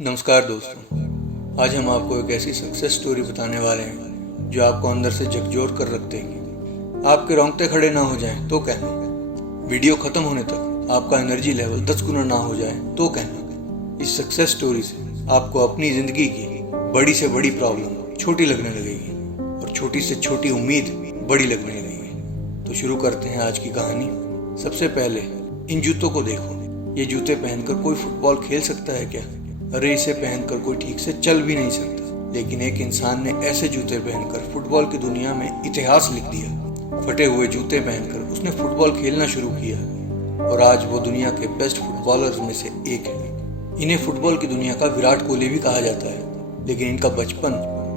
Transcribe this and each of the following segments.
नमस्कार दोस्तों, आज हम आपको एक ऐसी सक्सेस स्टोरी बताने वाले हैं जो आपको अंदर से झकझोर कर रख देगी। आपके रोंगटे खड़े ना हो जाएं तो कहना, वीडियो खत्म होने तक आपका एनर्जी लेवल 10 गुना ना हो जाए तो कहना। इस सक्सेस स्टोरी से आपको अपनी जिंदगी की बड़ी से बड़ी प्रॉब्लम छोटी लगने लगेगी और छोटी से छोटी उम्मीद बड़ी लगने लगेगी। तो शुरू करते हैं आज की कहानी। सबसे पहले इन जूतों को देखो। ये जूते पहनकर कोई फुटबॉल खेल सकता है क्या? अरे इसे पहनकर कोई ठीक से चल भी नहीं सकता। लेकिन एक इंसान ने ऐसे जूते पहनकर फुटबॉल की दुनिया में इतिहास लिख दिया। फटे हुए जूते पहनकर उसने फुटबॉल खेलना शुरू किया और आज वो दुनिया के बेस्ट फुटबॉलर्स में से एक है। इन्हें फुटबॉल की दुनिया का विराट कोहली भी कहा जाता है। लेकिन इनका बचपन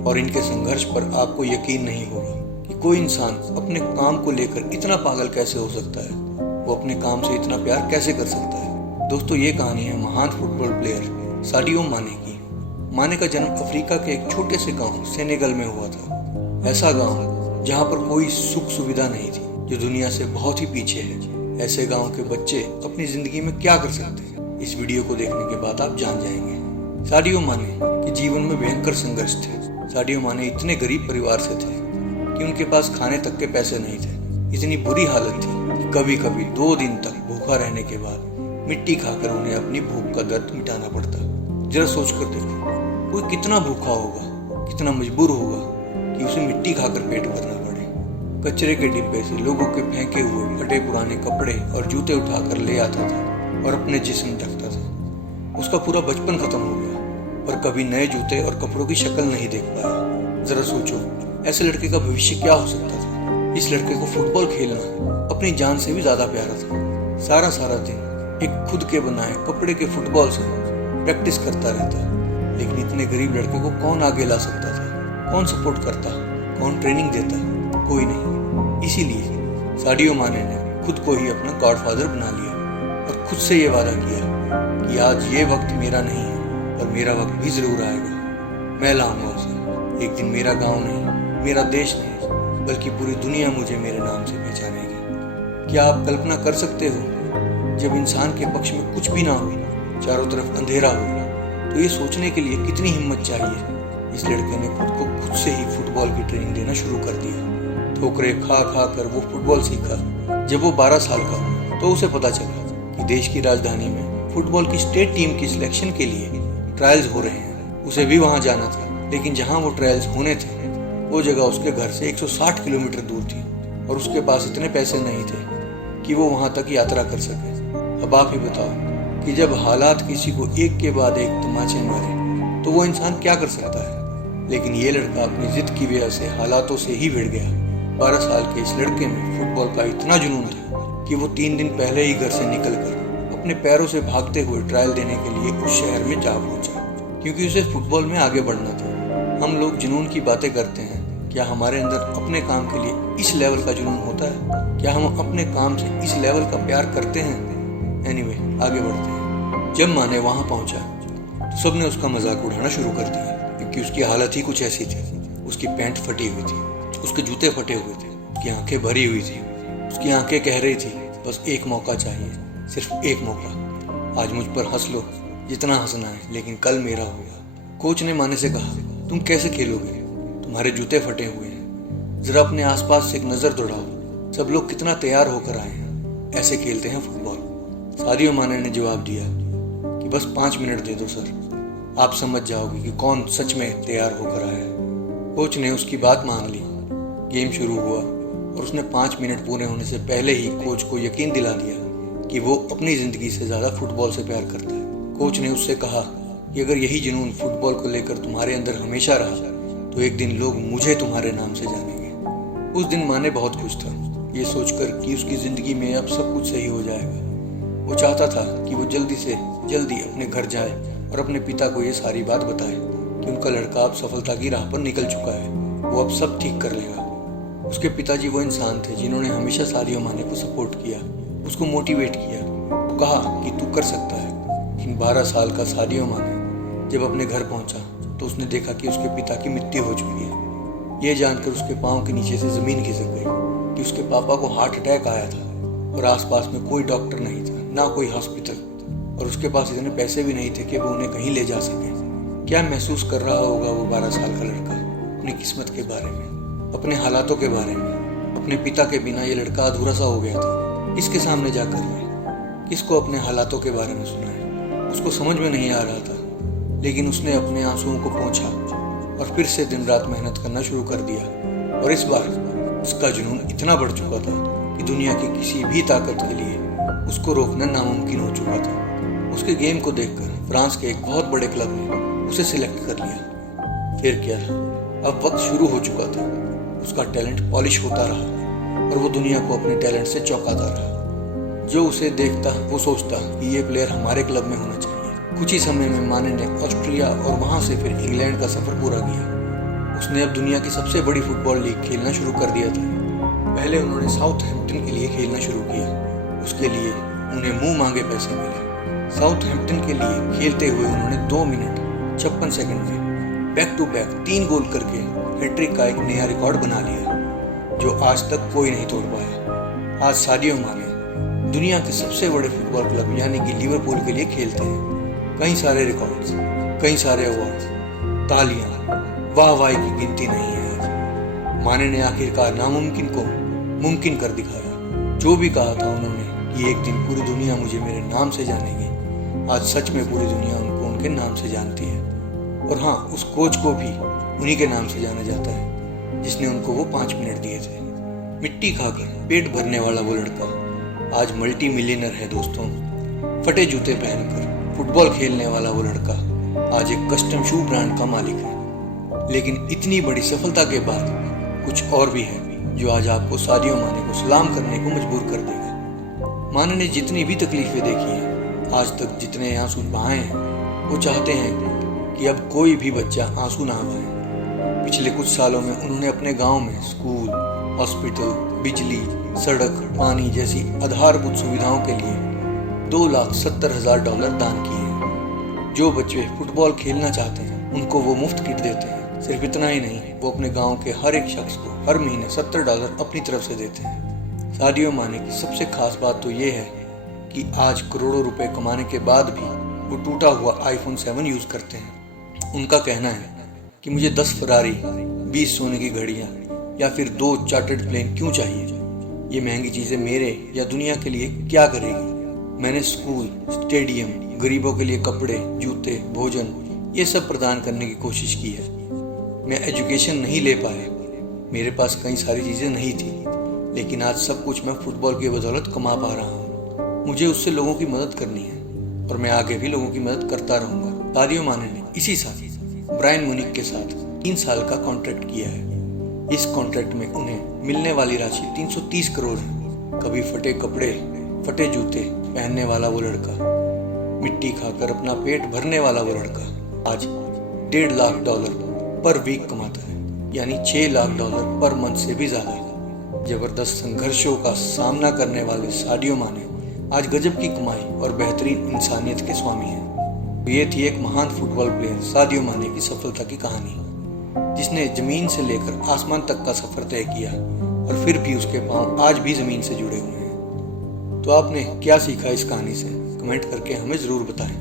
और इनके संघर्ष पर आपको यकीन नहीं होगा कि कोई इंसान अपने काम को लेकर इतना पागल कैसे हो सकता है। वो अपने काम से इतना प्यार कैसे कर सकता है। दोस्तों, ये कहानी है महान फुटबॉल प्लेयर साडियो माने की। माने का जन्म अफ्रीका के एक छोटे से गांव सेनेगल में हुआ था। ऐसा गांव जहां पर कोई सुख सुविधा नहीं थी, जो दुनिया से बहुत ही पीछे है। ऐसे गांव के बच्चे अपनी जिंदगी में क्या कर सकते हैं, इस वीडियो को देखने के बाद आप जान जाएंगे। साडियो माने के जीवन में भयंकर संघर्ष थे। साडियो माने इतने गरीब परिवार से थे कि उनके पास खाने तक के पैसे नहीं थे। इतनी बुरी हालत थी कि कभी कभी 2 दिन तक भूखा रहने के बाद मिट्टी खाकर उन्हें अपनी भूख का दर्द मिटाना पड़ता। जरा सोच कर देखो, कोई कितना भूखा होगा, कितना मजबूर होगा कि उसे मिट्टी खाकर पेट भरना पड़े। कचरे के डिब्बे से लोगों के फेंके हुए फटे पुराने कपड़े और जूते उठाकर ले आता था और अपने जिस्म ढकता था। उसका पूरा बचपन खत्म हो गया पर कभी नए जूते और कपड़ों की शक्ल नहीं देख पाया। जरा सोचो, ऐसे लड़के का भविष्य क्या हो सकता था। इस लड़के को फुटबॉल खेलना अपनी जान से भी ज्यादा प्यारा था। सारा सारा दिन एक खुद के बनाए कपड़े के फुटबॉल से प्रैक्टिस करता रहता। लेकिन इतने गरीब लड़के को कौन आगे ला सकता था? कौन सपोर्ट करता? कौन ट्रेनिंग देता? कोई नहीं। इसीलिए साडियो माने ने खुद को ही अपना गॉडफादर बना लिया और खुद से ये वादा किया कि आज ये वक्त मेरा नहीं है और मेरा वक्त भी जरूर आएगा। मैं लाऊंगा उसे। एक दिन मेरा गांव नहीं, मेरा देश नहीं, बल्कि पूरी दुनिया मुझे मेरे नाम से पहचानेगी। क्या आप कल्पना कर सकते हो, जब इंसान के पक्ष में कुछ भी ना हो, चारों तरफ अंधेरा हो, तो ये सोचने के लिए कितनी हिम्मत चाहिए। इस लड़के ने खुद से ही फुटबॉल की ट्रेनिंग देना शुरू कर दिया। ठोकरे खा खा कर वो फुटबॉल सीखा। जब वो 12 साल का हुआ तो उसे पता चला कि देश की राजधानी में फुटबॉल की स्टेट टीम की सिलेक्शन के लिए ट्रायल्स हो रहे हैं। उसे भी वहां जाना था, लेकिन जहां वो ट्रायल्स होने थे वो जगह उसके घर से 160 किलोमीटर दूर थी और उसके पास इतने पैसे नहीं थे कि वो वहां तक यात्रा कर सके। अब आप ही बताओ कि जब हालात किसी को एक के बाद एक तमाचे मारे तो वो इंसान क्या कर सकता है। लेकिन ये लड़का अपनी जिद की वजह से हालातों से ही भिड़ गया। 12 साल के इस लड़के में फुटबॉल का इतना जुनून था कि वो 3 दिन पहले ही घर से निकलकर अपने पैरों से भागते हुए ट्रायल देने के लिए उस शहर में जा पहुंचा, क्योंकि उसे फुटबॉल में आगे बढ़ना था। हम लोग जुनून की बातें करते हैं, क्या हमारे अंदर अपने काम के लिए इस लेवल का जुनून होता है? क्या हम अपने काम से इस लेवल का प्यार करते हैं? एनीवे, आगे बढ़ते हैं। जब माने वहां पहुंचा तो सबने उसका मजाक उड़ाना शुरू कर दिया, क्योंकि उसकी हालत ही कुछ ऐसी थी। उसकी पैंट फटी हुई थी, उसके जूते फटे हुए थे, उसकी आंखें भरी हुई थी। उसकी आंखें कह रही थी, बस एक मौका चाहिए, सिर्फ एक मौका। आज मुझ पर हंस लो जितना हंसना है, लेकिन कल मेरा होगा। कोच ने माने से कहा, तुम कैसे खेलोगे? तुम्हारे जूते फटे हुए हैं। जरा अपने आसपास से एक नजर दौड़ाओ, सब लोग कितना तैयार होकर आए हैं। ऐसे खेलते हैं फुटबॉल। साडियो माने ने जवाब दिया कि बस 5 मिनट दे दो सर, आप समझ जाओगे कि कौन सच में तैयार होकर आया है। कोच ने उसकी बात मान ली। गेम शुरू हुआ और उसने 5 मिनट पूरे होने से पहले ही कोच को यकीन दिला दिया कि वो अपनी जिंदगी से ज्यादा फुटबॉल से प्यार करता है। कोच ने उससे कहा कि अगर यही जुनून फुटबॉल को लेकर तुम्हारे अंदर हमेशा रहा तो एक दिन लोग मुझे तुम्हारे नाम से जानेंगे। उस दिन माने बहुत खुश था, ये सोचकर कि उसकी जिंदगी में अब सब कुछ सही हो जाएगा। वो चाहता था कि वो जल्दी से जल्दी अपने घर जाए और अपने पिता को ये सारी बात बताए कि उनका लड़का अब सफलता की राह पर निकल चुका है, वो अब सब ठीक कर लेगा। उसके पिताजी वो इंसान थे जिन्होंने हमेशा साडियो माने को सपोर्ट किया, उसको मोटिवेट किया, वो कहा कि तू कर सकता है। लेकिन 12 साल का साडियो माने जब अपने घर पहुंचा तो उसने देखा कि उसके पिता की मृत्यु हो चुकी है। ये जानकर उसके पाँव के नीचे से जमीन खिसक गई कि उसके पापा को हार्ट अटैक आया था और आसपास में कोई डॉक्टर नहीं था, ना कोई हॉस्पिटल, और उसके पास इतने पैसे भी नहीं थे कि वो उन्हें कहीं ले जा सके। क्या महसूस कर रहा होगा वो 12 साल का लड़का अपनी किस्मत के बारे में, अपने हालातों के बारे में। अपने पिता के बिना ये लड़का अधूरा सा हो गया था। किसके सामने जाकर रोए, किसको अपने हालातों के बारे में सुनाए। उसको समझ में नहीं आ रहा था, लेकिन उसने अपने आंसुओं को पोंछा और फिर से दिन रात मेहनत करना शुरू कर दिया। और इस बार उसका जुनून इतना बढ़ चुका था कि दुनिया की किसी भी ताकत के लिए उसको रोकना नामुमकिन हो चुका था। उसके गेम को देखकर फ्रांस के एक बहुत बड़े क्लब ने उसे सिलेक्ट कर लिया। फिर क्या था, अब वक्त शुरू हो चुका था। उसका टैलेंट पॉलिश होता रहा और वो दुनिया को अपने टैलेंट से चौंकाता रहा। जो उसे देखता वो सोचता कि ये प्लेयर हमारे क्लब में होना चाहिए। कुछ ही समय में माने ने ऑस्ट्रिया और वहाँ से फिर इंग्लैंड का सफ़र पूरा किया। उसने अब दुनिया की सबसे बड़ी फुटबॉल लीग खेलना शुरू कर दिया था। पहले उन्होंने साउथहैम्पटन के लिए खेलना शुरू किया। उसके लिए उन्हें मुंह मांगे पैसे मिले। साउथहैम्पटन के लिए खेलते हुए उन्होंने 2 मिनट 56 सेकंड में बैक टू बैक 3 गोल करके हैट्रिक का एक नया रिकॉर्ड बना लिया, जो आज तक कोई नहीं तोड़ पाया। आज सादियो माने दुनिया के सबसे बड़े फुटबॉल क्लब यानी कि लिवरपूल के लिए खेलते हैं। कई सारे रिकॉर्ड्स, कई सारे अवार्ड्स, तालियां, वाहवाही की गिनती नहीं है। आज माने ने आखिरकार नामुमकिन को मुमकिन कर दिखाया। जो भी कहा था उन्होंने कि एक दिन पूरी दुनिया मुझे मेरे नाम से जानेगी, आज सच में पूरी दुनिया उनको उनके नाम से जानती है। और हाँ, उस कोच को भी उन्हीं के नाम से जाना जाता है जिसने उनको वो 5 मिनट दिए थे। मिट्टी खाकर पेट भरने वाला वो लड़का आज मल्टी मिलियनर है दोस्तों। फटे जूते पहनकर फुटबॉल खेलने वाला वो लड़का आज एक कस्टम शू ब्रांड का मालिक है। लेकिन इतनी बड़ी सफलता के बाद कुछ और भी है जो आज आपको सादियो माने को सलाम करने को मजबूर कर देगा। माने ने जितनी भी तकलीफें देखी हैं, आज तक जितने आंसू बहाए हैं, वो चाहते हैं कि अब कोई भी बच्चा आंसू ना बहाए। पिछले कुछ सालों में उन्होंने अपने गांव में स्कूल, हॉस्पिटल, बिजली, सड़क, पानी जैसी आधारभूत सुविधाओं के लिए $2,70,000 दान किए हैं। जो बच्चे फुटबॉल खेलना चाहते हैं उनको वो मुफ्त किट देते हैं। सिर्फ इतना ही नहीं, वो अपने गांव के हर एक शख्स को हर महीने $70 अपनी तरफ से देते हैं। सादियो माने की सबसे खास बात तो ये है कि आज करोड़ों रुपए कमाने के बाद भी वो टूटा हुआ iPhone 7 यूज़ करते हैं। उनका कहना है कि मुझे 10 फरारी, 20 सोने की घड़ियाँ या फिर 2 चार्टर्ड प्लेन क्यों चाहिए। ये महंगी चीज़ें मेरे या दुनिया के लिए क्या करेगी। मैंने स्कूल, स्टेडियम, गरीबों के लिए कपड़े, जूते, भोजन ये सब प्रदान करने की कोशिश की है। मैं एजुकेशन नहीं ले पाया, मेरे पास कई सारी चीज़ें नहीं थी, लेकिन आज सब कुछ मैं फुटबॉल की बदौलत कमा पा रहा हूँ। मुझे उससे लोगों की मदद करनी है और मैं आगे भी लोगों की मदद करता रहूँगा। सादियो माने ने इसी साल बायर्न म्यूनिख के साथ 3 साल का कॉन्ट्रैक्ट किया है। इस कॉन्ट्रैक्ट में उन्हें मिलने वाली राशि 330 करोड़ है। कभी फटे कपड़े, फटे जूते पहनने वाला वो लड़का, मिट्टी खाकर अपना पेट भरने वाला वो लड़का आज $1.5 लाख पर वीक कमाता है, यानी $6 लाख पर मंथ से भी ज़्यादा। जबरदस्त संघर्षों का सामना करने वाले सादियो माने आज गजब की कमाई और बेहतरीन इंसानियत के स्वामी हैं। ये थी एक महान फुटबॉल प्लेयर सादियो माने की सफलता की कहानी, जिसने जमीन से लेकर आसमान तक का सफर तय किया और फिर भी उसके पांव आज भी जमीन से जुड़े हुए हैं। तो आपने क्या सीखा इस कहानी से, कमेंट करके हमें ज़रूर बताएं।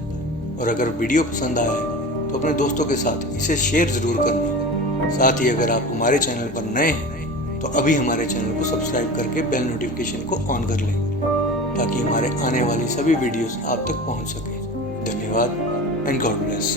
और अगर वीडियो पसंद आया है तो अपने दोस्तों के साथ इसे शेयर ज़रूर करना। साथ ही अगर आप हमारे चैनल पर नए हैं तो अभी हमारे चैनल को सब्सक्राइब करके बेल नोटिफिकेशन को ऑन कर लें, ताकि हमारे आने वाली सभी वीडियोस आप तक पहुंच सके। धन्यवाद एंड गॉड ब्लेस।